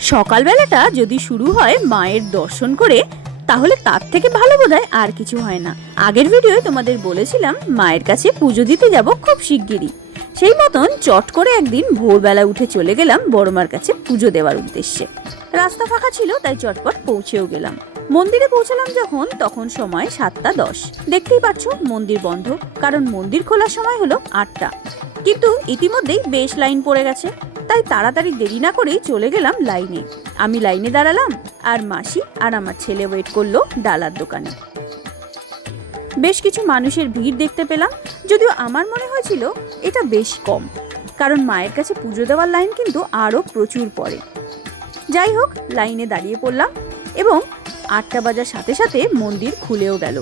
সকালবেলাটা যদি শুরু হয় মায়ের দর্শন করে, তাহলে তার থেকে ভালো বোধহয় আর কিছু হয় না। আগের ভিডিওয়ে তোমাদের বলেছিলাম মায়ের কাছে পুজো দিতে যাব খুব শিগগিরই। সেই মতন চট করে একদিন ভোরবেলা উঠে চলে গেলাম বড়মার কাছে পুজো দেওয়ার উদ্দেশ্যে। রাস্তা ফাঁকা ছিল, তাই চটপট পৌঁছেও গেলাম। মন্দিরে পৌঁছালাম যখন, তখন সময় 7:10। দেখতেই পাচ্ছ মন্দির বন্ধ, কারণ মন্দির খোলার সময় হলো 8টা। কিন্তু ইতিমধ্যেই বেশ লাইন পড়ে গেছে, তাই তাড়াতাড়ি দেরি না করেই চলে গেলাম লাইনে। আমি লাইনে দাঁড়ালাম, আর মাসি আর আমার ছেলে ওয়েট করলো ডালার দোকানে। বেশ কিছু মানুষের ভিড় দেখতে পেলাম, যদিও আমার মনে হয়েছিল এটা বেশ কম, কারণ মায়ের কাছে পুজো দেওয়ার লাইন কিন্তু আরও প্রচুর পড়ে। যাই হোক, লাইনে দাঁড়িয়ে পড়লাম এবং 8টা বাজার সাথে সাথে মন্দির খুলেও গেল।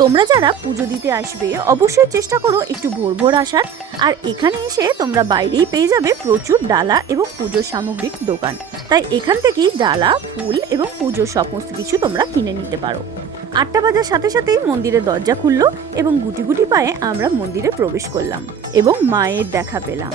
তোমরা যারা পুজো দিতে আসবে অবশ্যই চেষ্টা করো একটু ভোর ভোর আসার। আর এখানে এসে তোমরা বাইরেই পেয়ে যাবে প্রচুর ডালা এবং পুজোর সামগ্রিক দোকান, তাই এখান থেকেই ডালা, ফুল এবং পুজোর সমস্ত কিছু তোমরা কিনে নিতে পারো। 8টা বাজার সাথে সাথেই মন্দিরের দরজা খুললো এবং গুটি গুটি পায়ে আমরা মন্দিরে প্রবেশ করলাম এবং মায়ের দেখা পেলাম।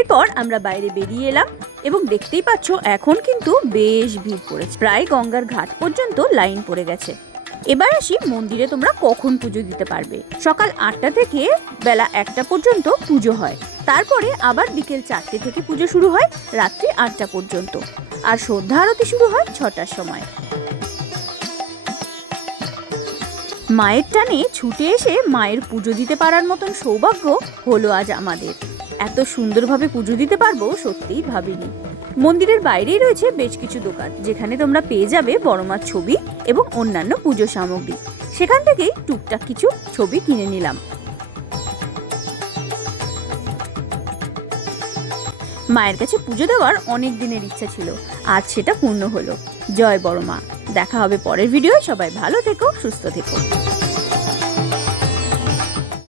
এরপর আমরা বাইরে বেরিয়ে এলাম এবং দেখতেই পাচ্ছ এখন কিন্তু বেশ ভিড় পড়েছে, প্রায় গঙ্গার ঘাট পর্যন্ত লাইন পড়ে গেছে। এবার আসি মন্দিরে তোমরা কখন পুজো দিতে পারবে। সকাল 8টা থেকে বেলা 1টা পর্যন্ত পুজো হয়, তারপরে আবার বিকেল 4টে থেকে পুজো শুরু হয় রাত্রি 8টা পর্যন্ত, আর সন্ধ্যা আরতি শুরু হয় 6টার সময়। মায়ের টানে ছুটে এসে মায়ের পুজো দিতে পারার মতন সৌভাগ্য হলো আজ আমাদের। এত সুন্দরভাবে পুজো দিতে পারবো সত্যিই ভাবিনি। মন্দিরের বাইরেই রয়েছে বেশ কিছু দোকান, যেখানে তোমরা পেয়ে যাবে বড়মার ছবি এবং অন্যান্য পুজো সামগ্রী। সেখান থেকেই টুকটাক কিছু ছবি কিনে নিলাম। মায়ের কাছে পুজো দেওয়ার অনেক দিনের ইচ্ছা ছিল, আজ সেটা পূর্ণ হলো। জয় বড়মা। দেখা হবে পরের ভিডিও। সবাই ভালো থেকো, সুস্থ থেকো।